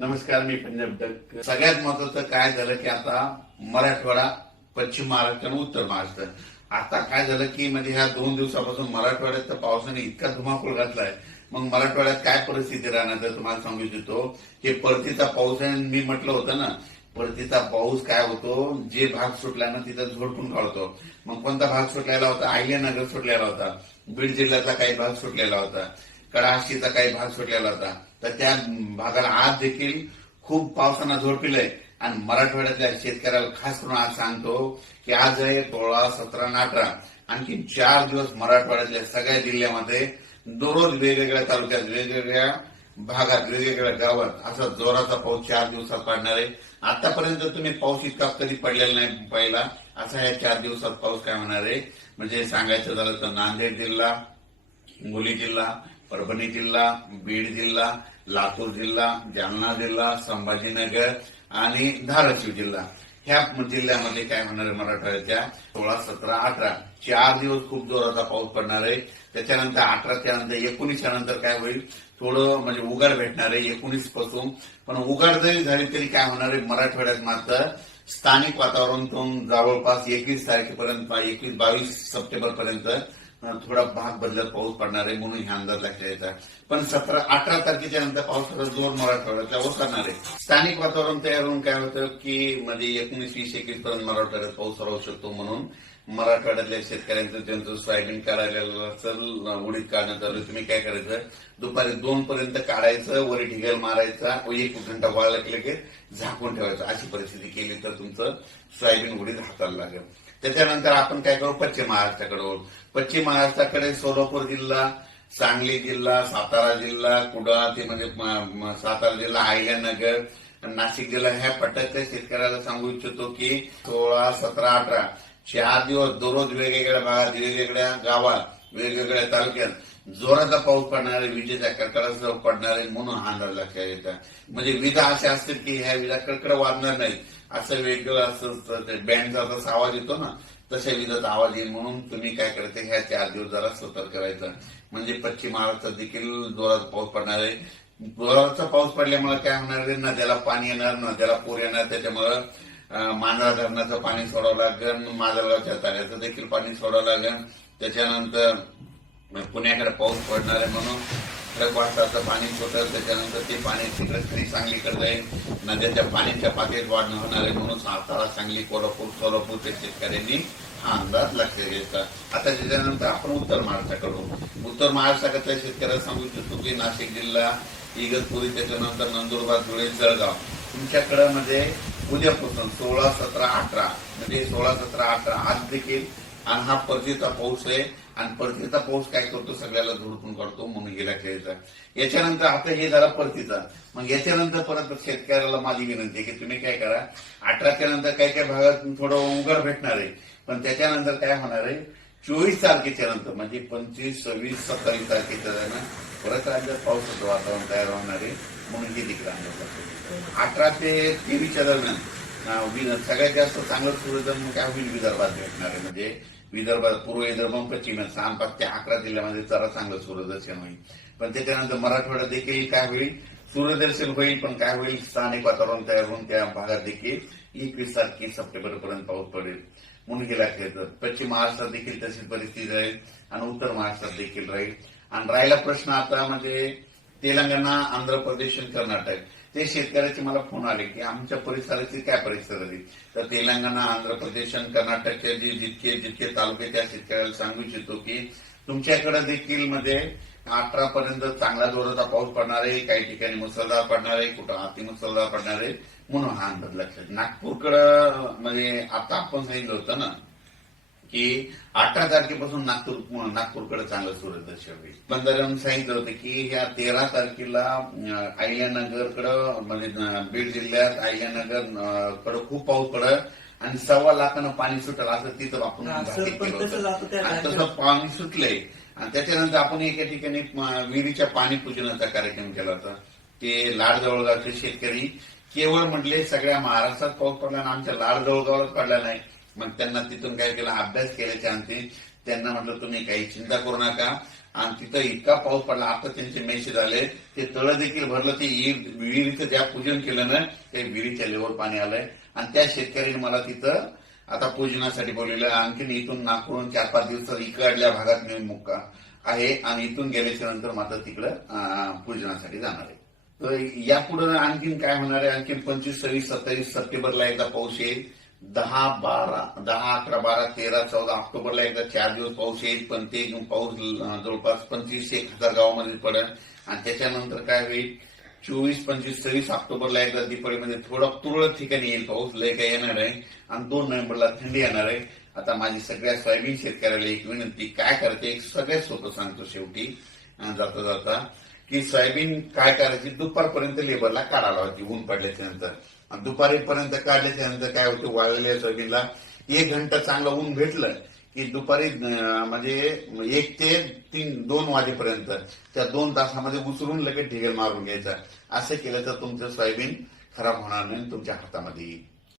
नमस्कार मी पंजाब डक सगळ्यात महत्वाचं काय झालं की आता मराठवाडा पश्चिम महाराष्ट्र आणि उत्तर महाराष्ट्र. आता काय झालं की म्हणजे ह्या दोन दिवसापासून मराठवाड्यात तर पावसाने इतका धुमाकूळ घातलाय. मग मराठवाड्यात काय परिस्थिती राहणार तर तुम्हाला सांगू इच्छितो. हे परतीचा पाऊस आहे मी म्हटलं होतं ना परतीचा पाऊस काय होतो जे भाग सुटला ना तिथं झोडपून काढतो. मग कोणता भाग सुटलेला होता? अहिल्यानगर सुटलेला होता. बीड जिल्ह्याचा काही भाग सुटलेला होता. कडाशीचा काही भाग सुटलेला होता. तर त्या भागाला आज देखील खूप पावसानं झोडपिलंय आणि मराठवाड्यातल्या शेतकऱ्याला खास करून आज सांगतो की आज आहे सोळा सतरा अठरा. आणखी चार दिवस मराठवाड्यातल्या सगळ्या जिल्ह्यामध्ये दररोज वेगवेगळ्या तालुक्यात वेगवेगळ्या भागात वेगवेगळ्या गावात असा जोराचा पाऊस चार दिवसात पडणार आहे. आतापर्यंत तुम्ही पाऊस इतका कधी पडलेला नाही पहिला. असा या चार दिवसात पाऊस काय होणार आहे? म्हणजे सांगायचं झालं तर नांदेड जिल्हा हिंगोली जिल्हा परभणी जिल्हा बीड जिल्हा लातूर जिल्हा जालना जिल्हा संभाजीनगर आणि धाराशिव जिल्हा. ह्या जिल्ह्यामध्ये काय होणार आहे मराठवाड्याच्या? सोळा सतरा अठरा. चार दिवस खूप जोराचा पाऊस पडणार आहे. त्याच्यानंतर अठराच्या नंतर एकोणीसच्या नंतर काय होईल? थोडं म्हणजे उगार भेटणार आहे एकोणीसपासून. पण उगार जरी झाली तरी काय होणार आहे? मराठवाड्यात मात्र स्थानिक वातावरणातून जवळपास एकवीस तारखेपर्यंत एकवीस बावीस सप्टेंबर पर्यंत थोडा भाग बदलत पाऊस पडणार आहे म्हणून हा अंदाज लक्षात पण सतरा अठरा तारखेच्या नंतर पावसाचा जोर मराठवाड्याचा ओसरणार आहे. स्थानिक वातावरण तयार होऊन काय होतं की म्हणजे एकोणीस वीस एकवीस पर्यंत मराठवाड्यात पाऊस राहू शकतो म्हणून मराठवाड्यातल्या शेतकऱ्यांचं त्यांचं सोयाबीन काढायला असेल उडीत काढण्यात आलं तुम्ही काय करायचं? दुपारी दोन पर्यंत काढायचं वर ढिगल मारायचा व एक घंटा वाळला की लगेच झाकून ठेवायचं. अशी परिस्थिती केली तर तुमचं सोयाबीन उडीत हाताला लागेल. त्याच्यानंतर आपण काय करू? पश्चिम महाराष्ट्राकडे पश्चिम महाराष्ट्राकडे सोलापूर जिल्हा सांगली जिल्हा सातारा जिल्हा कुडाळ ते म्हणजे सातारा जिल्हा आयल्यानगर नाशिक जिल्हा ह्या पट्ट्यातल्या शेतकऱ्याला सांगू इच्छितो की सोळा सतरा अठरा चार दिवस दररोज वेगवेगळ्या भागात वेगवेगळ्या गावात वेगवेगळ्या तालुक्यात जोराचा पाऊस पडणार आहे विजेच्या कडकडासह पडणार आहे म्हणून हा अंदाज लक्षात येतात म्हणजे विधा अशा असते की ह्या विधा कडकड वाजणार नाही. असं वेगळं असं बँडचा जसा आवाज येतो ना तशा विजाचा आवाज येईल म्हणून तुम्ही काय करायचं ह्या चार दिवस जरा सतर्क करायचं म्हणजे पश्चिम महाराष्ट्रात देखील जोराचा पाऊस पडणार. आहे जोराचा पाऊस पडल्यामुळे काय होणार आहे नद्याला पाणी येणार नद्याला पूर येणार त्याच्यामुळं मांजरा धरणाचं पाणी सोडावं लागेल माजलगावच्या तळ्याचं देखील पाणी सोडावं लागेल. त्याच्यानंतर पुण्याकडे पाऊस पडणार आहे म्हणून खडकवासलाचं पाणी सुटत त्याच्यानंतर ते पाणी तिकडे तरी सांगलीकडे जाईल. नद्याच्या पाण्याच्या पातळीत वाढ होणार आहे म्हणून सातारा सांगली कोल्हापूर सोलापूरच्या शेतकऱ्यांनी हा अंदाज लक्षात घ्यायचा आता त्याच्यानंतर आपण उत्तर महाराष्ट्राकडून उत्तर महाराष्ट्राकडच्या शेतकऱ्याला सांगू इच्छितो की नाशिक जिल्हा इगतपुरी त्याच्यानंतर नंदुरबार धुळे जळगाव. तुमच्याकडे म्हणजे उद्यापासून सोळा सतरा अठरा म्हणजे सोळा सतरा अठरा आज देखील आणि हा परतीचा पाऊस आहे. आणि परतीचा पाऊस काय करतो? सगळ्याला धुडकून काढतो म्हणून गेला खेळायचा याच्यानंतर आता हे झाला परतीचा. मग याच्यानंतर परत शेतकऱ्याला माझी विनंती आहे की तुम्ही काय करा? अठराच्या नंतर काही काही भागात थोडं उंगर भेटणार आहे. पण त्याच्यानंतर काय होणार आहे? चोवीस तारखेच्या नंतर म्हणजे पंचवीस सव्वीस सत्तावीस तारखेच्या दरम्यान परत राज्यात पावसाचं वातावरण तयार होणार आहे. म्हणून हे तिकडे अठरा ते तेवीसच्या दरम्यान सगळ्यात जास्त चांगलं टुरिझम काय होईल विदर्भात भेटणार आहे. म्हणजे विदर्भात पूर्व विदर्भ पश्चिम सहा पाच ते अकरा जिल्ह्यामध्ये जरा चांगलं सूर्यदर्शन होईल. पण त्याच्यानंतर मराठवाड्यात देखील काय होईल? सूर्यदर्शन होईल पण काय होईल? स्थानिक वातावरण तयार होऊन त्या भागात देखील एकवीस तारखे सप्टेंबर पर्यंत पाऊस पडेल. म्हणून गेला पश्चिम महाराष्ट्रात देखील तशीच परिस्थिती राहील आणि उत्तर महाराष्ट्रात देखील राहील. आणि राहिला प्रश्न आता म्हणजे तेलंगणा आंध्र प्रदेश आणि कर्नाटक. ते शेतकऱ्याचे मला फोन आले की आमच्या परिसराची काय परिसर आली तर तेलंगणा आंध्र प्रदेश आणि कर्नाटकचे जे जितके जितके तालुके त्या शेतकऱ्याला सांगू इच्छितो की तुमच्याकडे देखील मध्ये अठरा पर्यंत चांगला जोराचा पाऊस पडणार आहे काही ठिकाणी मुसळधार पडणार आहे कुठं अतिमुसळधार पडणार आहे म्हणून हा अंदाज लक्षात. नागपूरकडं म्हणजे आता आपण सांगितलं होतं ना की अठरा तारखेपासून नागपूर नागपूरकडे चांगलं सूर्यदर्शन होईल. बंधाऱ्यानं सांगितलं होतं की ह्या तेरा तारखेला अहिल्यानगरकडं म्हणजे बीड जिल्ह्यात अहिल्यानगर कडं खूप पाऊस पडत आणि सव्वा लाखानं पाणी सुटल. असं तिथं आपण तसं पाणी सुटलंय. आणि त्याच्यानंतर आपण एका ठिकाणी विहिरीच्या पाणी पूजनाचा कार्यक्रम केला होता. ते लाड जवळगावचे शेतकरी केवळ म्हटले सगळ्या महाराष्ट्रात पाऊस पडला आणि आमच्या लाड जवळगावात पडला नाही. मग त्यांना तिथून काय केलं? अभ्यास केल्याच्या अंती त्यांना म्हटलं तुम्ही काही चिंता करू नका. आणि तिथं इतका पाऊस पडला आता त्यांचे मेसेज आले ते तळ देखील भरलं ते विहिरीचं ज्या पूजन केलं ना ते विहिरीच्या लेवल पाणी आलंय. आणि त्या शेतकऱ्यांनी मला तिथं आता पूजनासाठी बोलवलं. आणखीन इथून नागपूरून चार पाच दिवसात इकडल्या भागात मी मुक्का आहे. आणि इथून गेल्याच्यानंतर मात्र तिकडं पूजनासाठी जाणार आहे. तर यापुढे आणखीन काय होणार आहे? आणखीन पंचवीस सव्वीस सत्तावीस सप्टेंबरला एकदा पाऊस येईल. दहा बारा दहा अकरा बारा तेरा चौदा ऑक्टोबरला एकदा चार दिवस पाऊस येईल पण ते पाऊस जवळपास पंचवीस एक हजार गावामध्ये पडेल. आणि त्याच्यानंतर काय होईल? चोवीस पंचवीस सव्वीस ऑक्टोबरला एकदा दिपाळीमध्ये म्हणजे थोडा तुरळक ठिकाणी येईल पाऊस लय काय येणार आहे आणि दोन नोव्हेंबरला थंडी येणार आहे. आता माझी सगळ्या सोयाबीन शेतकऱ्याला एक विनंती काय करते? एक सगळ्यात सोपं सांगतो शेवटी जाता जाता की सोयाबीन काय करायची? दुपारपर्यंत लेबरला काढायला होती ऊन पडल्याच्या नंतर. आणि दुपारीपर्यंत काढल्याच्या नंतर काय होतं वाळलेल्या सोयाबीनला एक घंटा चांगलं ऊन भेटलं की दुपारी म्हणजे एक ते तीन दोन वाजेपर्यंत त्या दोन तासामध्ये उचलून लगेच ढिगेल मारून घ्यायचा. असं केलं तर तुमचं सोयाबीन खराब होणार नाही तुमच्या हातामध्ये येईल.